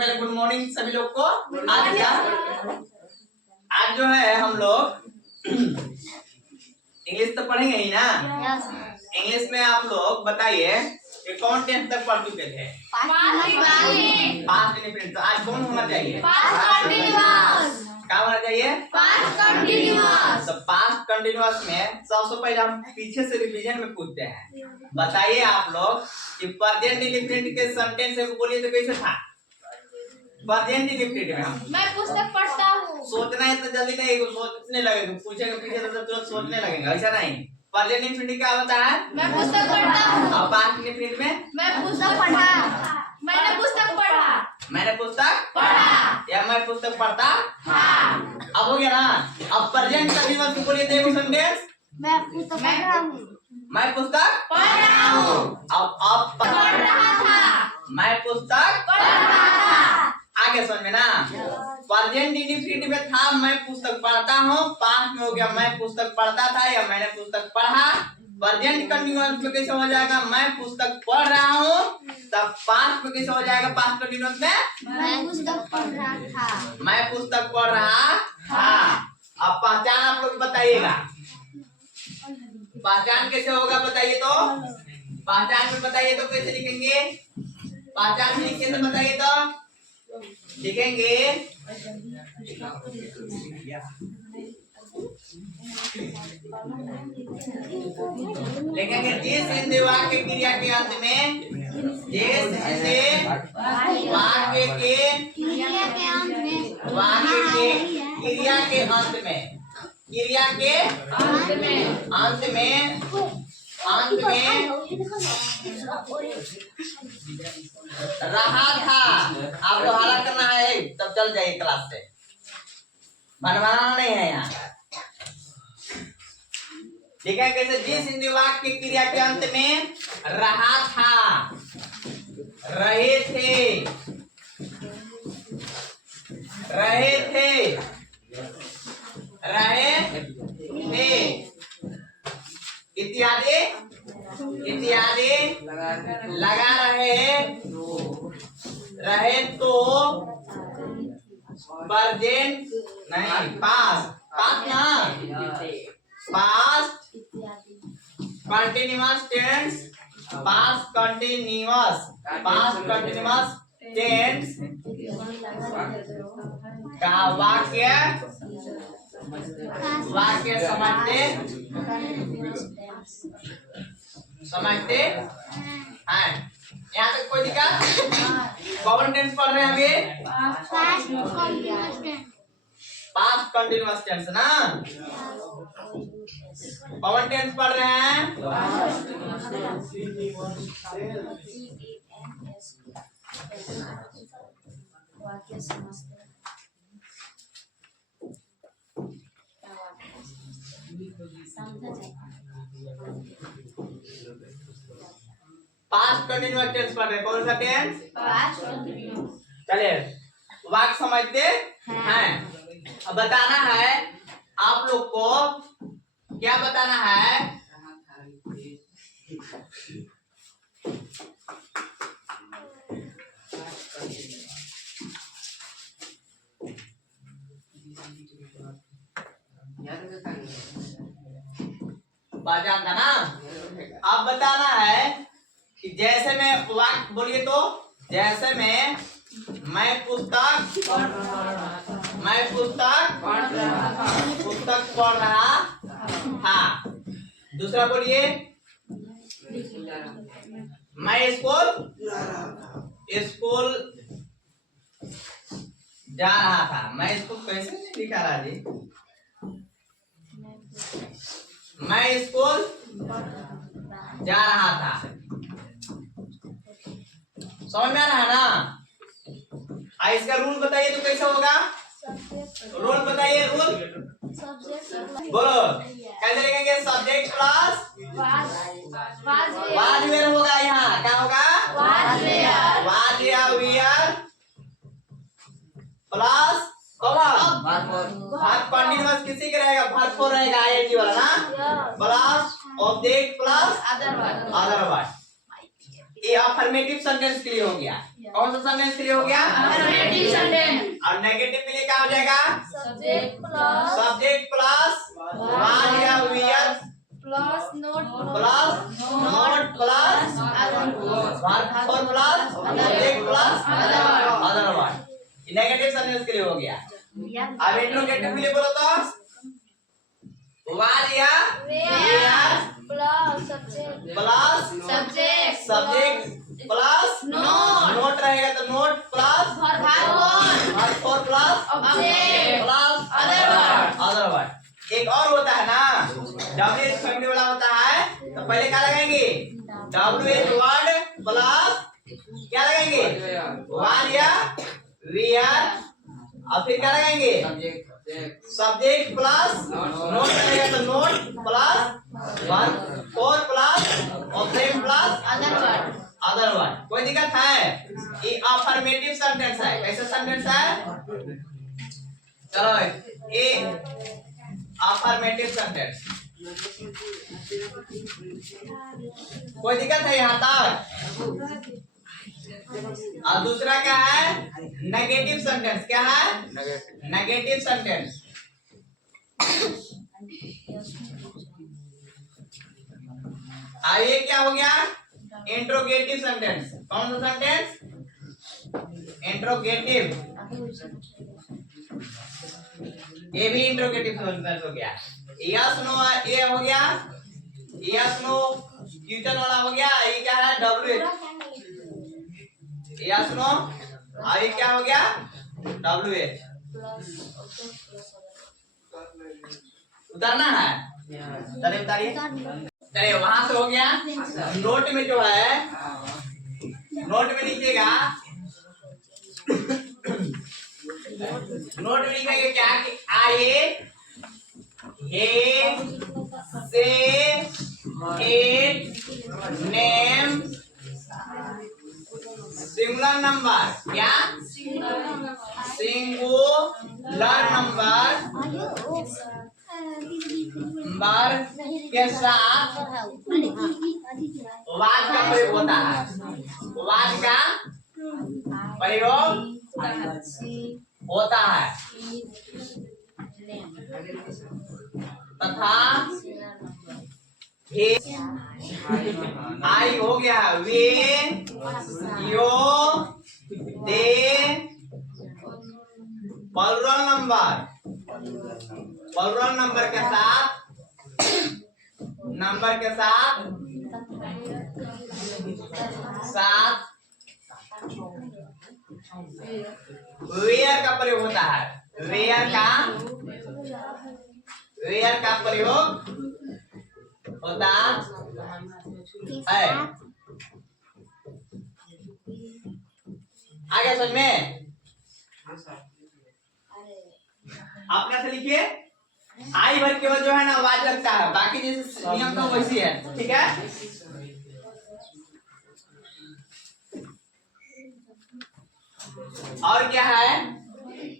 पहले good morning सभी लोग को। आज जो है हम लोग इंग्लिश तो पढ़ेंगे ही ना। इंग्लिश में आप लोग बताइए कि कौन टेंथ तक पढ़ चुके थे? Past indefinite. तो आज कौन होना चाहिए? क्या होना चाहिए? तो पास्ट कंटिन्यूअस में सबसे पहले हम पीछे से रिवीजन में पूछते हैं। बताइए आप लोग कि प्रेजेंट इंडिफिनिट के सेंटेंस को बोलिए तो कैसे था? प्रेजेंट इंडिफिनिट में हम मैं पुस्तक पढ़ता हूँ। सोचना है तो जल्दी नहीं, सोचने लगेगा, पूछेंगे पीछे तो तुरंत सोचने लगेगा, ऐसा नहीं। प्रेजेंट इंडिफिनिट क्या होता है? मैं पुस्तक पढ़ता हूँ। और पास्ट इंडिफिनिट में मैं पुस्तक पढ़ा। मैंने पुस्तक पढ़ा। मैंने पुस्तक पढ़ा या मैं पुस्तक पढ़ता। हाँ। अब हो गया ना। अब प्रेजेंट कंटिन्यूअस को बोलिए देखो सेंटेंस। मैं पुस्तक पढ़ रहा हूँ। मैं पुस्तक पढ़ रहा हूँ। अब पढ़ रहा था। मैं पुस्तक पढ़ रहा था। आगे समझ में ना। प्रेजेंट इंडिफिनिट में था मैं पुस्तक पढ़ता हूँ, पास्ट में हो गया मैं पुस्तक पढ़ता था या मैंने पुस्तक पढ़ा। प्रेजेंट कंटिन्यूअस में कैसे हो जाएगा? मैं पुस्तक पढ़ रहा हूँ। तब पास्ट में कैसे हो जाएगा? पास्ट कंटिन्यूअस में मैं पुस्तक पढ़ रहा था। मैं पुस्तक पढ़ रहा था। अब पहचान आप लोग बताइएगा, पहचान कैसे होगा बताइए तो। पहचान में बताइए तो कैसे लिखेंगे? पहचान में कैसे बताइए तो लिखेंगे। लिखेंगे जिस हिंदी वाक्य क्रिया के अंत में, जिस हिंदी वाक्य के क्रिया के अंत में, वाक्य के क्रिया के अंत में, क्रिया के अंत में रहा था। आप लोग हल्ला करना है तब चल जाइए क्लास से, बनवाना नहीं है यहाँ। ठीक है? कैसे? जिस हिंदी वाक्य की क्रिया के अंत में रहा था, रहे थे, रहे थे, रहे थे इत्यादि इत्यादि लगा रहे तो प्रेजेंट नहीं पास्ट ना, past continuous tense, past continuous tense का वाक्य समझते हैं। यहाँ तक कोई दिक्कत? कौन टेंस पढ़ रहे हैं अभी? पास्ट कंटिन्यूअस टेंस ना। कौन टेंस पढ़ रहे हैं? पास्ट कंटिन्यूअस टेंस पढ़ रहे हैं। कौन सा टेंस? चलिए वाक्य समझते हैं। अब बताना है आप लोग को, क्या बताना है? पहचान था ना। अब बताना है कि जैसे मैं वाक्य बोलिए तो, जैसे मैं पुस्तक पढ़ रहा था। दूसरा बोलिए मैं स्कूल जा रहा था। मैं स्कूल कैसे लिखा रहा जी? मैं स्कूल जा रहा था। समझ में आ रहा है ना? इसका रूल बताइए तो कैसा होगा? रूल बताइए, रूल बोलो। कैसे लिखेंगे? सब्जेक्ट प्लस वाज वेयर होगा। यहाँ क्या होगा? Was were plus verb continuous किसी का रहेगा? वर्ब फोर रहेगा, आईएनजी वाला ना। Plus object plus other word. ये अफर्मेटिव सेंटेंस के लिए हो गया। कौन सा सेंटेंस के लिए हो गया? Affirmative sentence. और नेगेटिव के लिए क्या हो जाएगा? सब्जेक्ट प्लस वाज या were plus not plus not plus verb four plus subject plus other word. Negative sentence के लिए हो गया। अब इंट्रोगेटिव के लिए बोलो तो वाज या were plus subject plus not रहेगा तो not plus verb four plus object plus other word. एक और होता है ना, डब्ल्यू फैमिली वाला होता है तो पहले क्या लगाएंगे? डब्ल्यू वर्ड प्लस क्या लगाएंगे? वाज या वेयर और फिर क्या लगाएंगे? सब्जेक्ट प्लस नोट रहेगा तो not plus verb four plus object plus other word. कोई दिक्कत है? ये अफर्मेटिव सेंटेंस है। कैसा सेंटेंस है? चलो ये अफर्मेटिव सेंटेंस। कोई दिक्कत है यहाँ तक? और दूसरा क्या है? Negative sentence. क्या है? Negative sentence. अब ये क्या हो गया? Interrogative sentence. कौन सा सेंटेंस? इंट्रोगेटिव। ये भी इंट्रोगेटिव सेंटेंस हो गया। यस नो ये हो गया। यस नो क्वेश्चन वाला हो गया। ये क्या है? W yes no. और ये क्या हो गया? W H. उतारना है? चलिए उतारिए। चलिए वहां से हो गया। नोट में जो है, नोट में लिखिएगा, नोट में लिखेंगे क्या कि आए हे से एट नेम सिंगुलर नंबर। क्या? सिंगुलर नंबर के साथ वाज का प्रयोग होता है। वाज का प्रयोग होता है तथा हे आई हो गया। वे यो दे प्लूरल नंबर के साथ वेयर का प्रयोग होता है। वेयर का प्रयोग होता है। आगे समझ में? आप कैसे लिखिए? आई भर केवल जो है ना वाज लगता है, बाकी जैसे नियम तो वैसी है। ठीक है? और क्या है?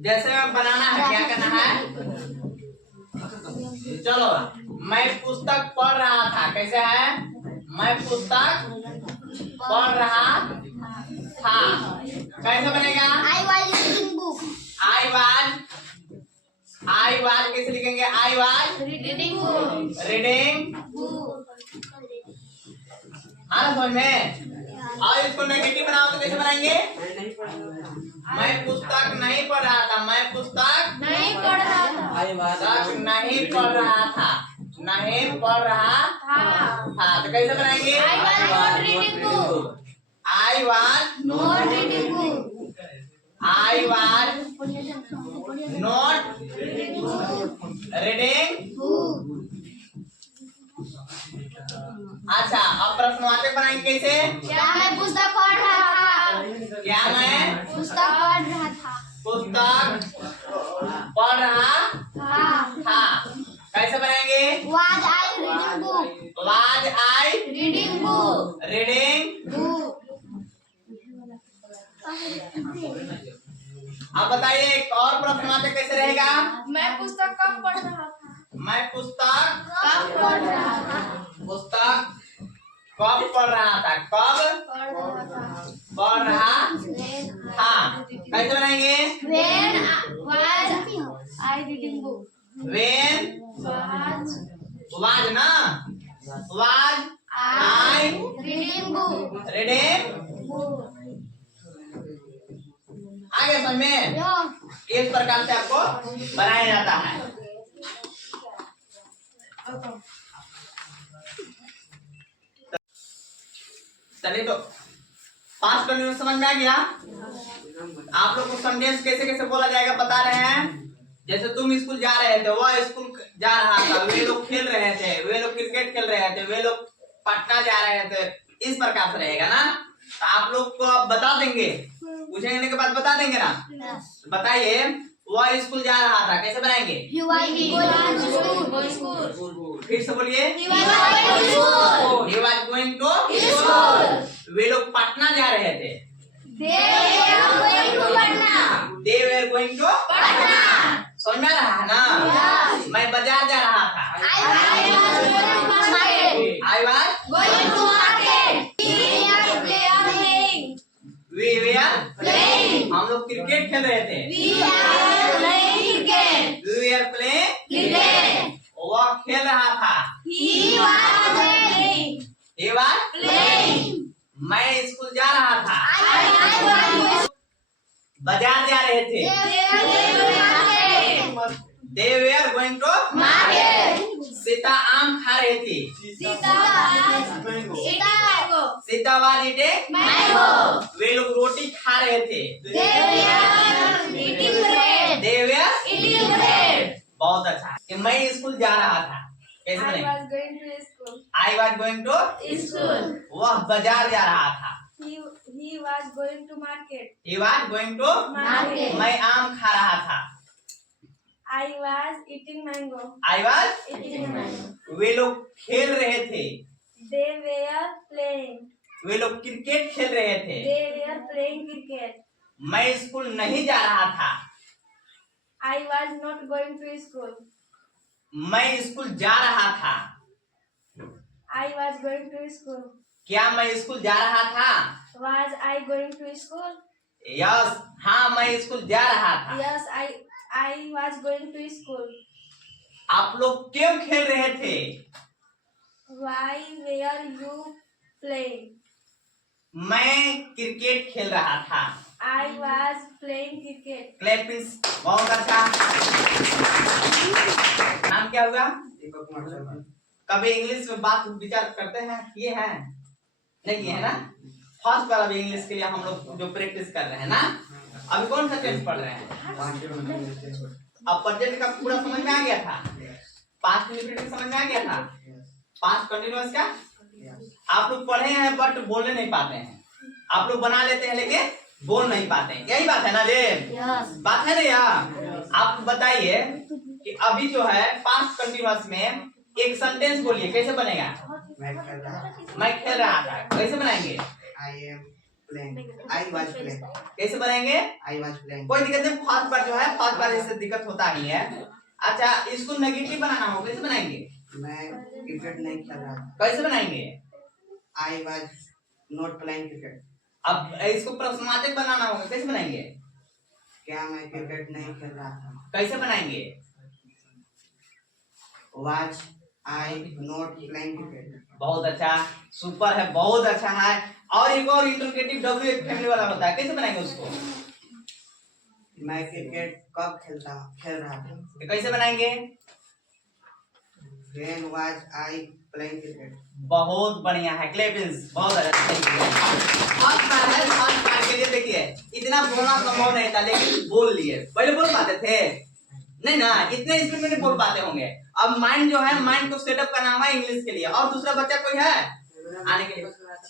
जैसे बनाना है, क्या करना है? चलो, मैं पुस्तक पढ़ रहा था। कैसे है? मैं पुस्तक पढ़ रहा था। कैसे बनेगा? आई वाज कैसे लिखेंगे? आई वाज रीडिंग हाँ समझ में? और इसको नेगेटिव बनाओ तो कैसे बनाएंगे? मैं पुस्तक नहीं पढ़ रहा था। मैं पुस्तक नहीं पढ़ रहा था। तो कैसे बनाएंगे? I was not reading. अच्छा, अब प्रश्नवाचक बनाएंगे कैसे? क्या मैं पुस्तक पढ़ रहा था? क्या मैं पुस्तक पढ़ रहा था? पुस्तक पढ़ रहा था। कैसे बनाएंगे? Was I reading book? Was I Reading book. Reading. Book. अब बताइए एक और प्रश्नवाचक कैसे रहेगा? मैं पुस्तक कब पढ़ रहा था? मैं पुस्तक कब पढ़ रहा था? पुस्तक कब पढ़ रहा था? कब पढ़ रहा था। पढ़ रहा था। कैसे बनाएंगे? When was I reading book? When was ना, was I Reading book. reading? आगे समझ में इस प्रकार से आपको बनाया जाता है। चलिए तो पास्ट कंटिन्यूअस समझ में आ गया। आप लोग को सेंटेंस कैसे कैसे बोला जाएगा बता रहे हैं। जैसे तुम स्कूल जा रहे थे, वह स्कूल जा रहा था, वे लोग खेल रहे थे, वे लोग क्रिकेट खेल रहे थे, वे लोग पटना जा रहे थे। इस प्रकार से रहेगा ना। तो आप लोग को आप बता देंगे, पूछने के बाद बता देंगे ना। बताइए वह स्कूल जा रहा था, कैसे बनाएंगे? फिर से बोलिए। He was going to school. वे लोग पटना जा रहे थे। They were going to Patna. समझ में आ रहा है ना? मैं बाजार जा रहा था। I was Going to market. we were Playing. हम लोग क्रिकेट खेल रहे थे। We are playing cricket. we were playing Cricket. वह खेल रहा था। He was playing. He was Playing. मैं स्कूल जा रहा था। I was बाजार जा रहे थे। They were They were going to market. Sita आम खा रही थी। Sita was eating mango. Sita was eating Mango. वे लोग रोटी खा रहे थे। They were eating bread. They were Eating bread. बहुत अच्छा कि मैं स्कूल जा रहा था। कैसे I बनेगा? was going to school. I was going to School. वह बाजार जा रहा था। He was going to market. He was going to Market. मैं आम खा रहा था। I was eating mango. I was Eating mango. वे लोग खेल रहे थे। They were playing. वे लोग क्रिकेट खेल रहे थे। They were playing cricket. मैं स्कूल नहीं जा रहा था। I was not going to school. मैं स्कूल जा रहा था। I was going to school. क्या मैं स्कूल जा रहा था? Was I going to school? Yes हाँ मैं स्कूल जा रहा था। Yes, I was going to school. आप लोग क्यों खेल रहे थे? Why were you playing? मैं क्रिकेट खेल रहा था। I was playing cricket. Clapping बहुत अच्छा। नाम क्या हुआ? कभी इंग्लिश में बात विचार करते हैं? किए हैं? नहीं किए है ना? फर्स्ट बार अभी इंग्लिश के लिए हम लोग जो प्रैक्टिस कर रहे हैं ना। अभी कौन सा टेंस पढ़ रहे हैं? अब प्रेजेंट का पूरा समझ में आ गया था। पास्ट इंडिफिनिट समझ में आ गया था। पास्ट कंटीन्यूअस का आप लोग पढ़े हैं बट बोलने नहीं पाते हैं। आप लोग बना लेते हैं लेकिन बोल नहीं पाते हैं। यही बात है ना जे? बात है ना यार? आप बताइए कि अभी जो है पास्ट कंटीन्यूअस में एक सेंटेंस बोलिए, कैसे बनेगा? मैं खेल रहा था। कैसे बनाएंगे? I was playing. कैसे बनाएंगे? I was playing. कोई दिक्कत नहीं। फर्स्ट बार जो है फर्स्ट बार इससे दिक्कत होता ही है। अच्छा इसको नेगेटिव बनाना हो, कैसे बनाएंगे? मैं क्रिकेट नहीं खेल रहा था। कैसे बनाएंगे? I was not playing cricket. अब इसको प्रश्नार्थक बनाना होगा, कैसे बनाएंगे? क्या मैं क्रिकेट नहीं खेल रहा था? कैसे बनाएंगे? Was I not playing cricket? बहुत अच्छा, सुपर है, बहुत अच्छा है। और एक और इंटरोगेटिव डब्ल्यू एक फैमिली वाला होता है, कैसे बनाएंगे उसको? मैं क्रिकेट कब खेल रहा था? तो कैसे बनाएंगे? When was I playing cricket? बहुत बढ़िया है, क्लेपिंस बहुत अच्छा। फर्स्ट बार के लिए देखिए इतना बोलना संभव नहीं था लेकिन बोल लिए। पहले बोल पाते थे नहीं ना, इतने स्पीड में नहीं बोल पाते होंगे। अब माइंड जो है, माइंड को सेटअप करना हुआ इंग्लिश के लिए। और दूसरा बच्चा कोई है आने के लिए?